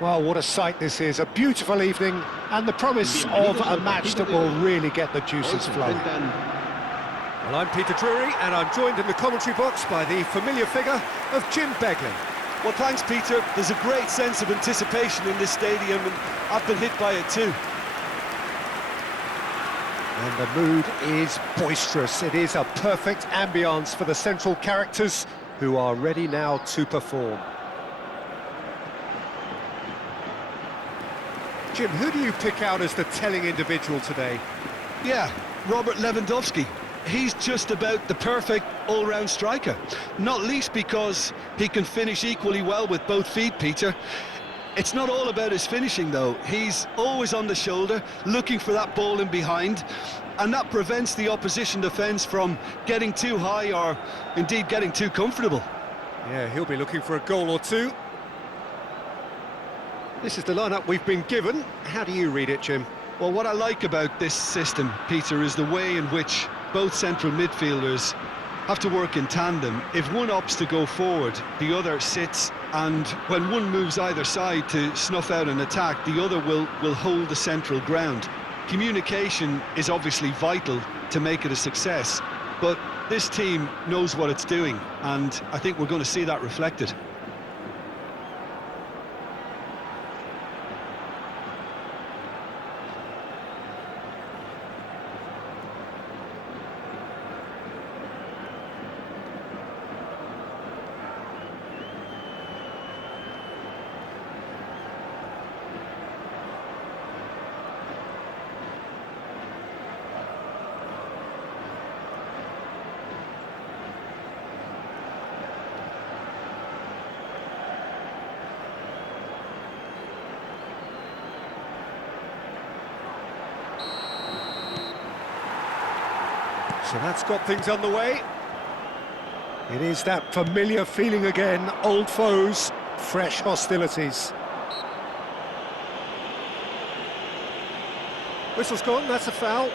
Well, what a sight this is. A beautiful evening and the promise of a match that will really get the juices flowing. Well, I'm Peter Drury and I'm joined in the commentary box by the familiar figure of Jim Beglin. Well, thanks, Peter. There's a great sense of anticipation in this stadium, and I've been hit by it too. And the mood is boisterous. It is a perfect ambience for the central characters who are ready now to perform. Jim, who do you pick out as the telling individual today? Yeah, Robert Lewandowski. He's just about the perfect all-round striker, not least because he can finish equally well with both feet, Peter. It's not all about his finishing, though. He's always on the shoulder, looking for that ball in behind, and that prevents the opposition defence from getting too high or, indeed, getting too comfortable. Yeah, he'll be looking for a goal or two. This is the lineup we've been given. How do you read it, Jim? Well, what I like about this system, Peter, is the way in which both central midfielders have to work in tandem. If one opts to go forward, the other sits, and when one moves either side to snuff out an attack, the other will hold the central ground. Communication is obviously vital to make it a success, but this team knows what it's doing, and I think we're going to see that reflected. So that's got things underway. It is that familiar feeling again, old foes, fresh hostilities. Whistle's gone, that's a foul.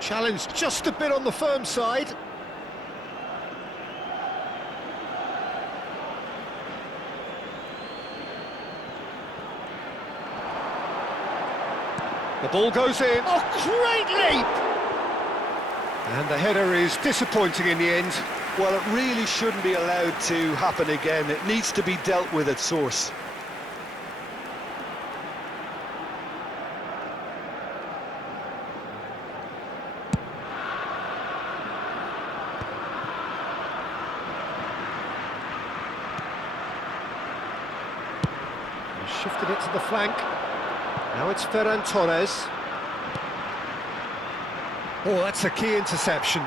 Challenge just a bit on the firm side. The ball goes in. Oh, great leap! And the header is disappointing in the end. Well, it really shouldn't be allowed to happen again. It needs to be dealt with at source. Shifted it to the flank. Now it's Ferran Torres. Oh, that's a key interception.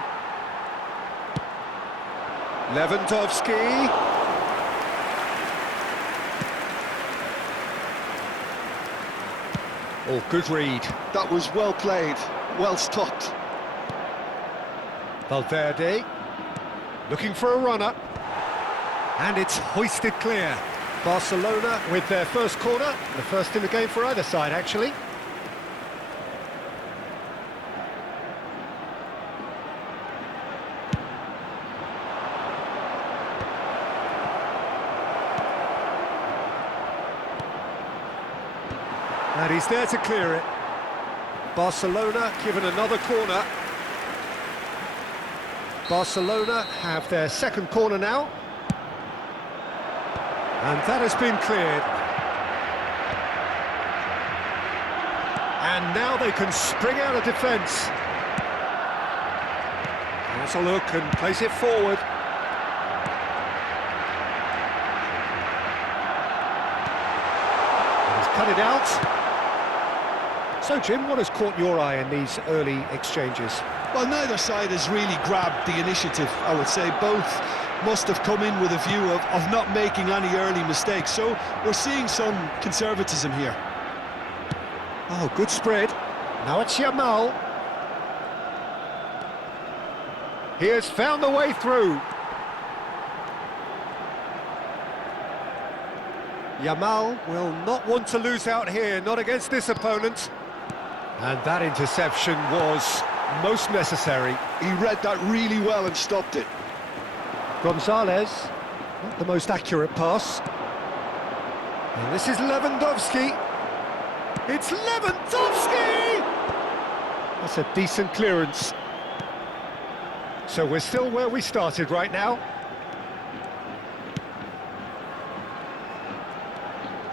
Lewandowski. Oh, good read. That was well played, well stopped. Valverde. Looking for a runner. And it's hoisted clear. Barcelona with their first corner, the first in the game for either side, actually. And he's there to clear it. Barcelona given another corner. Barcelona have their second corner now. And that has been cleared. And now they can spring out of defence. Has a look and plays it forward. And he's cut it out. So, Jim, what has caught your eye in these early exchanges? Well, neither side has really grabbed the initiative, I would say. Both must have come in with a view of not making any early mistakes. So we're seeing some conservatism here. Oh, good spread. Now it's Yamal. He has found the way through. Yamal will not want to lose out here, not against this opponent. And that interception was most necessary. He read that really well and stopped it. Gonzalez, not the most accurate pass. And this is Lewandowski. It's Lewandowski! That's a decent clearance. So we're still where we started right now.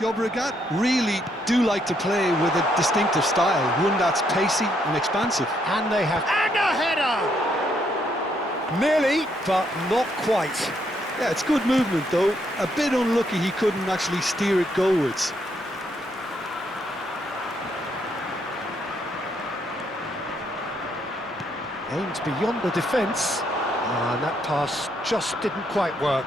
Llobregat really do like to play with a distinctive style, one that's pacey and expansive. And they have... And a header! Nearly, but not quite. Yeah, it's good movement though. A bit unlucky he couldn't actually steer it goalwards. Aimed beyond the defence. And that pass just didn't quite work.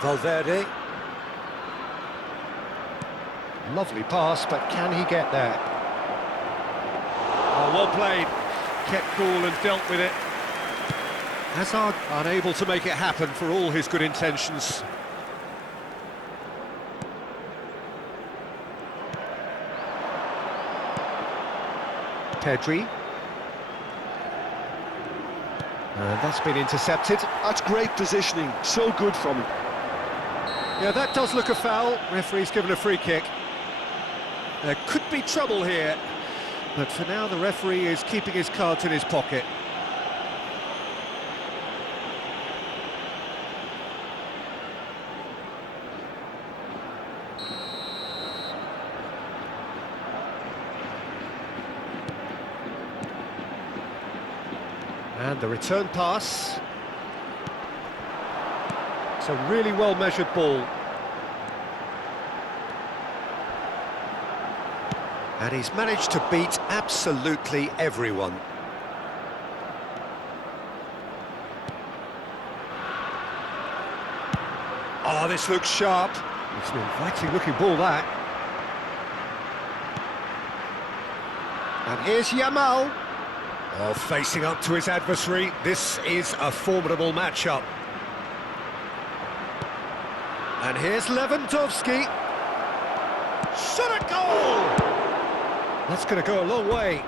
Valverde. Lovely pass, but can he get there? Oh, well played. Kept cool and dealt with it. Hazard unable to make it happen for all his good intentions. Pedri. And that's been intercepted. That's great positioning, so good from him. Yeah, that does look a foul. Referee's given a free kick. There could be trouble here, but for now the referee is keeping his cards in his pocket. And the return pass. It's a really well-measured ball. And he's managed to beat absolutely everyone. Oh, this looks sharp. It's an inviting-looking ball, that. And here's Yamal. Oh, facing up to his adversary. This is a formidable matchup. And here's Lewandowski. Shot at goal! That's going to go a long way.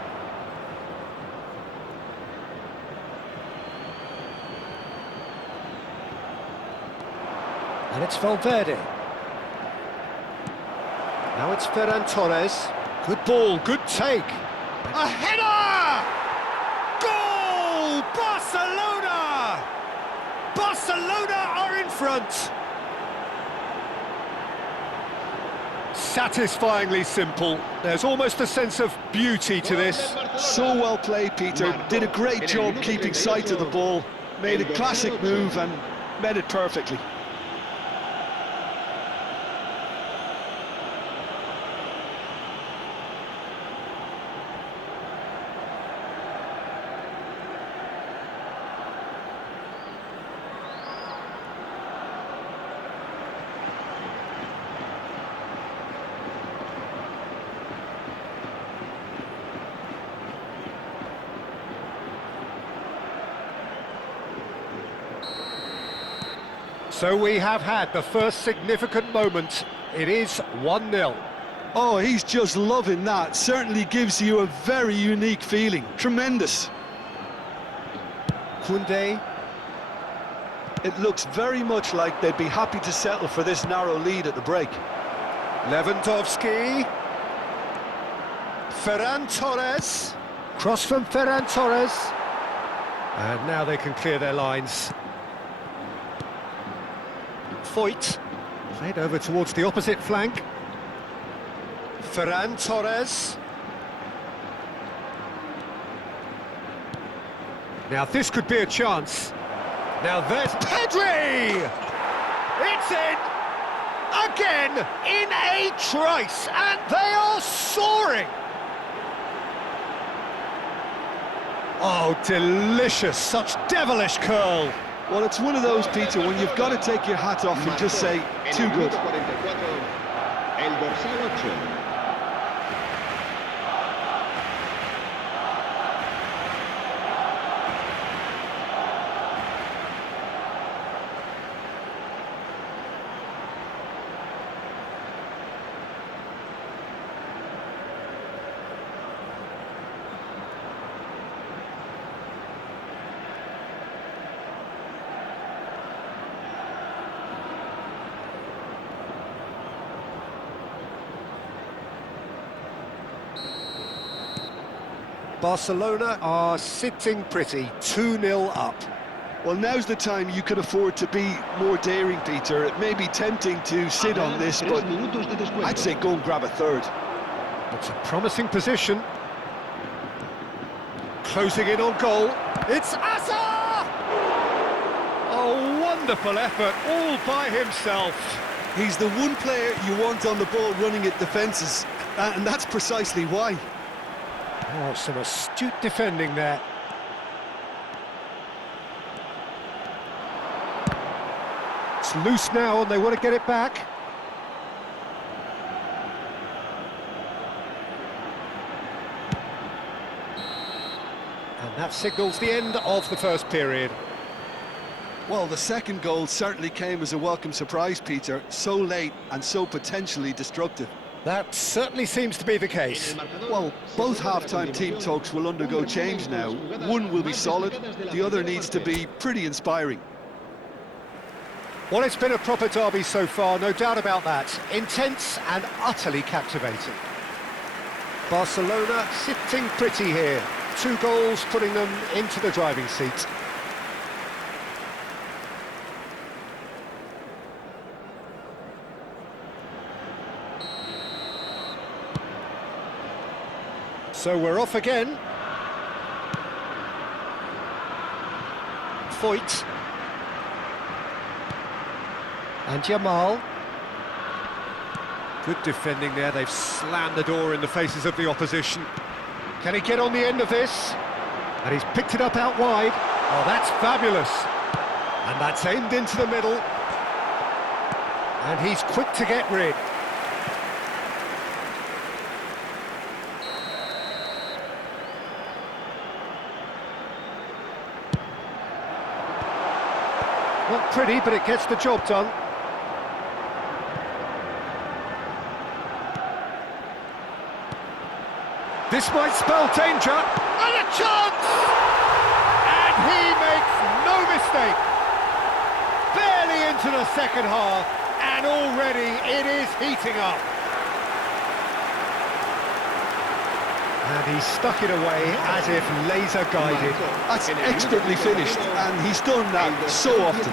And it's Valverde. Now it's Ferran Torres. Good ball, good take. A header! Goal! Barcelona! Barcelona are in front. Satisfyingly simple. There's almost a sense of beauty to this. So well played, Peter. Did a great job keeping sight of the ball. Made a classic move and met it perfectly. So we have had the first significant moment. It is 1-0. Oh, he's just loving that. Certainly gives you a very unique feeling. Tremendous. Koundé. It looks very much like they'd be happy to settle for this narrow lead at the break. Lewandowski. Ferran Torres. Cross from Ferran Torres. And now they can clear their lines. Foyt. Played over towards the opposite flank. Ferran Torres. Now this could be a chance. Now there's Pedri! It's in! Again, in a trice, and they are soaring! Oh, delicious, such devilish curl. Well, it's one of those, Peter, when you've got to take your hat off and just say, too good. Barcelona are sitting pretty, 2-0 up. Well, now's the time you can afford to be more daring, Peter. It may be tempting to sit on this, but I'd say go and grab a third. It's a promising position. Closing in on goal. It's Asa! A wonderful effort, all by himself. He's the one player you want on the ball running at defences, and that's precisely why. Oh, some astute defending there. It's loose now and they want to get it back. And that signals the end of the first period. Well, the second goal certainly came as a welcome surprise, Peter. So late and so potentially destructive. That certainly seems to be the case. Well, both half-time team talks will undergo change now. One will be solid, the other needs to be pretty inspiring. Well, it's been a proper derby so far, no doubt about that. Intense and utterly captivating. Barcelona sitting pretty here. 2 goals putting them into the driving seat. So we're off again. Foyt. And Yamal. Good defending there, they've slammed the door in the faces of the opposition. Can he get on the end of this? And he's picked it up out wide. Oh, that's fabulous. And that's aimed into the middle. And he's quick to get rid. Not pretty, but it gets the job done. This might spell danger, and a chance! And he makes no mistake. Barely into the second half, and already it is heating up. And he stuck it away as if laser guided. That's expertly finished, and he's done that so often.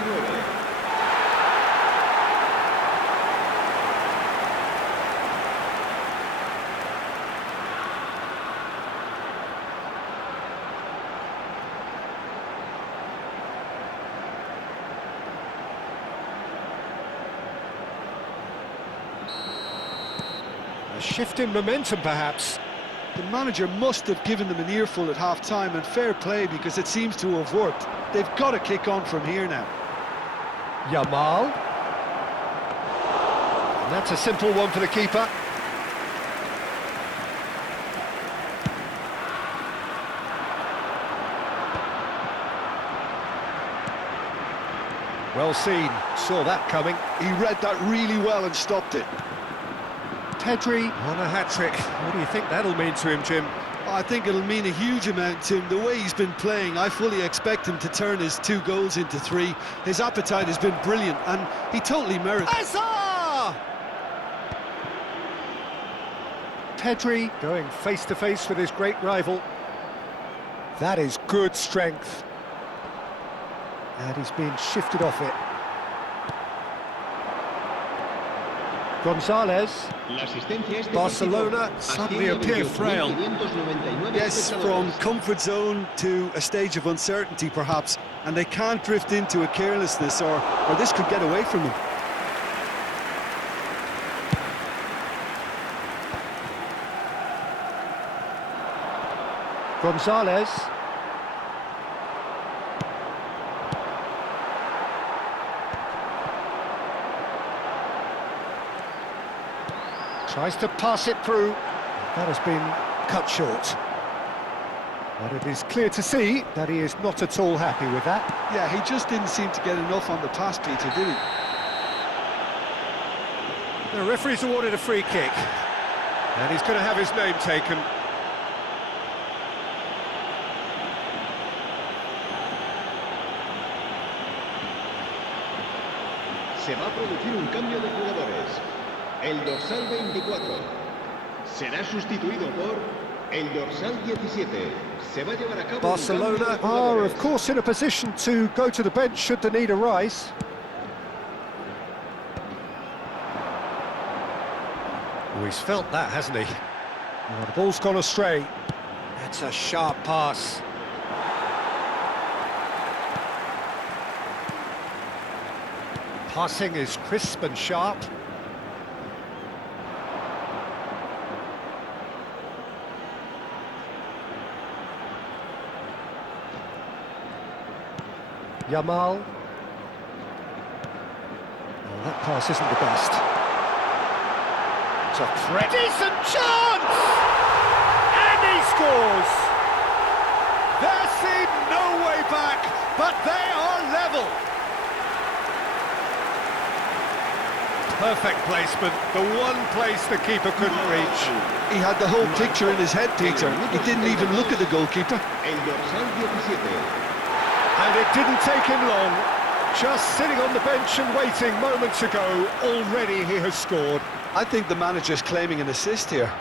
A shift in momentum, perhaps. The manager must have given them an earful at half-time, and fair play because it seems to have worked. They've got to kick on from here now. Yamal. And that's a simple one for the keeper. Well seen, saw that coming. He read that really well and stopped it. Pedri on a hat-trick. What do you think that'll mean to him, Jim? I think it'll mean a huge amount to him. The way he's been playing, I fully expect him to turn his 2 goals into 3. His appetite has been brilliant, and he totally merits it. Asa! Pedri going face-to-face with his great rival. That is good strength. And he's being shifted off it. Gonzalez. Barcelona suddenly appear frail. Yes, from comfort zone to a stage of uncertainty perhaps, and they can't drift into a carelessness or this could get away from them. Gonzalez. Tries to pass it through. That has been cut short. But it is clear to see that he is not at all happy with that. Yeah, he just didn't seem to get enough on the pass, Peter, did he? The referee's awarded a free kick. And he's going to have his name taken. Se va a producir un cambio de jugadores. El dorsal 24 será sustituido por El dorsal 17 se va a llevar a cabo un Barcelona cambio de are, of jugadores. course, in a position to go to the bench should the need arise. Oh, he's felt that, hasn't he? Oh, the ball's gone astray. That's a sharp pass. Passing is crisp and sharp. Yamal. Oh, that pass isn't the best. It's a threat. Decent chance! And he scores! There seemed no way back, but they are level. Perfect placement, the one place the keeper couldn't reach. He had the whole picture in his head, Peter. He didn't even look at the goalkeeper. El dorsal 17. And it didn't take him long. Just sitting on the bench and waiting moments ago, already he has scored. I think the manager's claiming an assist here.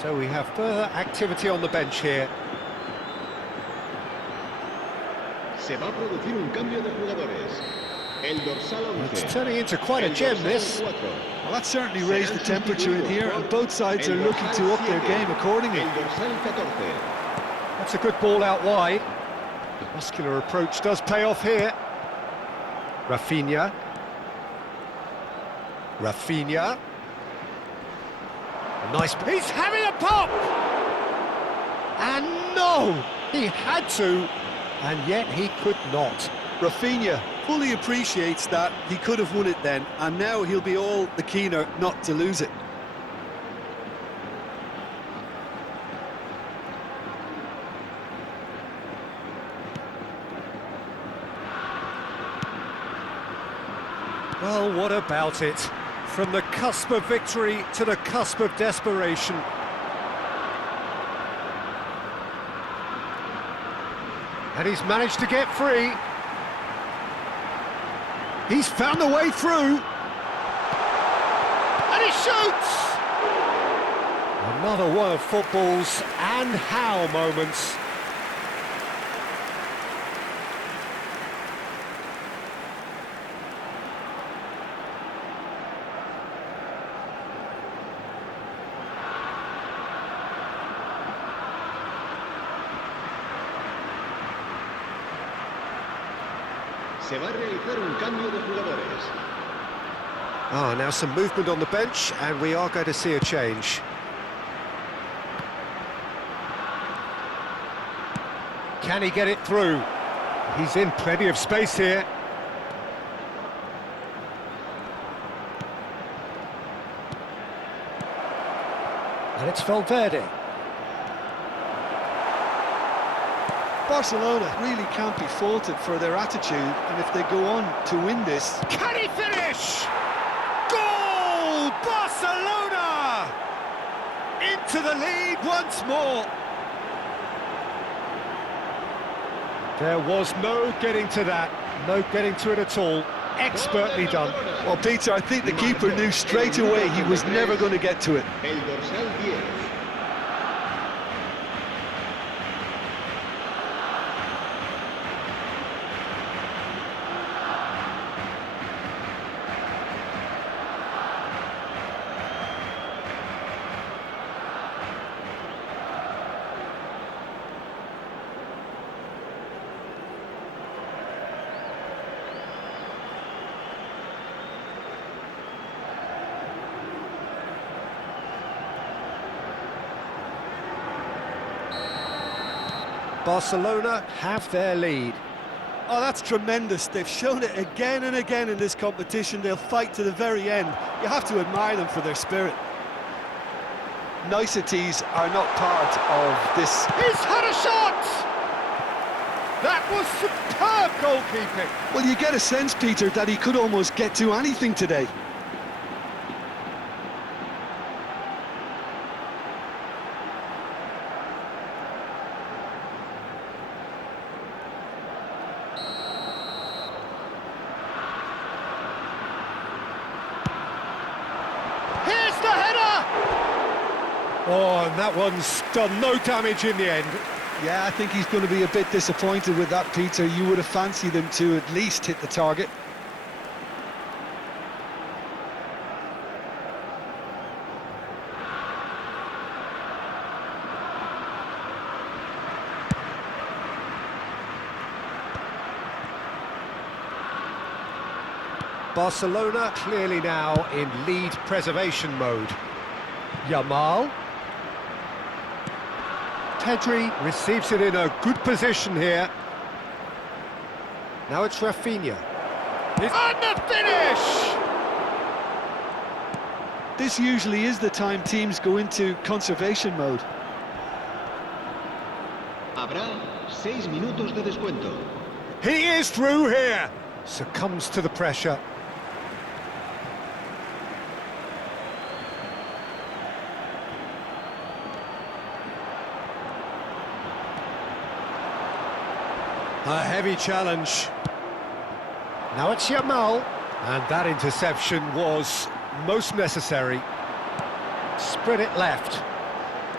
So we have further activity on the bench here. Se va a producir un cambio de jugadores. El dorsal 11. It's turning into quite a El gem, dorsal this. 4. Well, that certainly raised the temperature in here, and both sides are looking to up their game accordingly. El dorsal 14. That's a good ball out wide. The muscular approach does pay off here. Rafinha. Rafinha. A nice... He's having a pop! And no! He had to, and yet he could not. Rafinha fully appreciates that he could have won it then, and now he'll be all the keener not to lose it. Well, what about it? From the cusp of victory to the cusp of desperation. And he's managed to get free. He's found a way through. And he shoots! Another one of football's and how moments. Se va a realizar un cambio de jugadores. Ah, now some movement on the bench, and we are going to see a change. Can he get it through? He's in plenty of space here. And it's Valverde. Barcelona really can't be faulted for their attitude, and if they go on to win this... Can he finish? Goal! Barcelona! Into the lead once more. There was no getting to that, no getting to it at all. Expertly done. Well, Peter, I think the keeper knew straight away he was never going to get to it. El dorsal 10. Barcelona have their lead. Oh, that's tremendous. They've shown it again and again in this competition. They'll fight to the very end. You have to admire them for their spirit. Niceties are not part of this. He's had a shot! That was superb goalkeeping. Well, you get a sense, Peter, that he could almost get to anything today. Oh, and that one's done no damage in the end. Yeah, I think he's going to be a bit disappointed with that, Peter. You would have fancied him to at least hit the target. Barcelona clearly now in lead preservation mode. Yamal. Pedri receives it in a good position here. Now it's Rafinha. And the finish! This usually is the time teams go into conservation mode. Habrá 6 minutos de descuento. He is through here. Succumbs to the pressure. A heavy challenge. Now it's Yamal. And that interception was most necessary. Spread it left.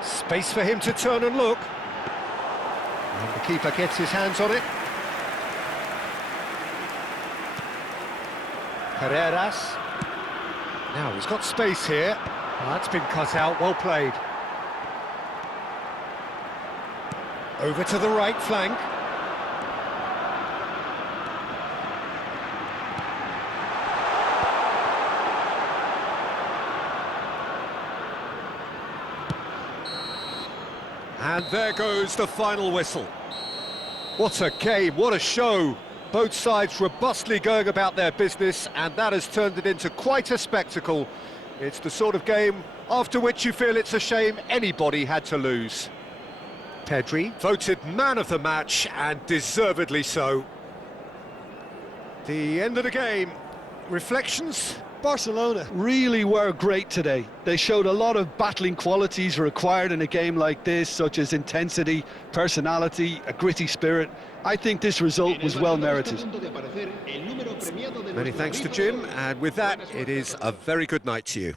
Space for him to turn and look. And the keeper gets his hands on it. Carreras. Now he's got space here. Well, that's been cut out, well played. Over to the right flank. And there goes the final whistle. What a game, what a show. Both sides robustly going about their business, and that has turned it into quite a spectacle. It's the sort of game after which you feel it's a shame anybody had to lose. Pedri voted man of the match, and deservedly so. The end of the game. Reflections? Barcelona really were great today. They showed a lot of battling qualities required in a game like this, such as intensity, personality, a gritty spirit. I think this result was well merited. Many thanks to Jim, and with that, it is a very good night to you.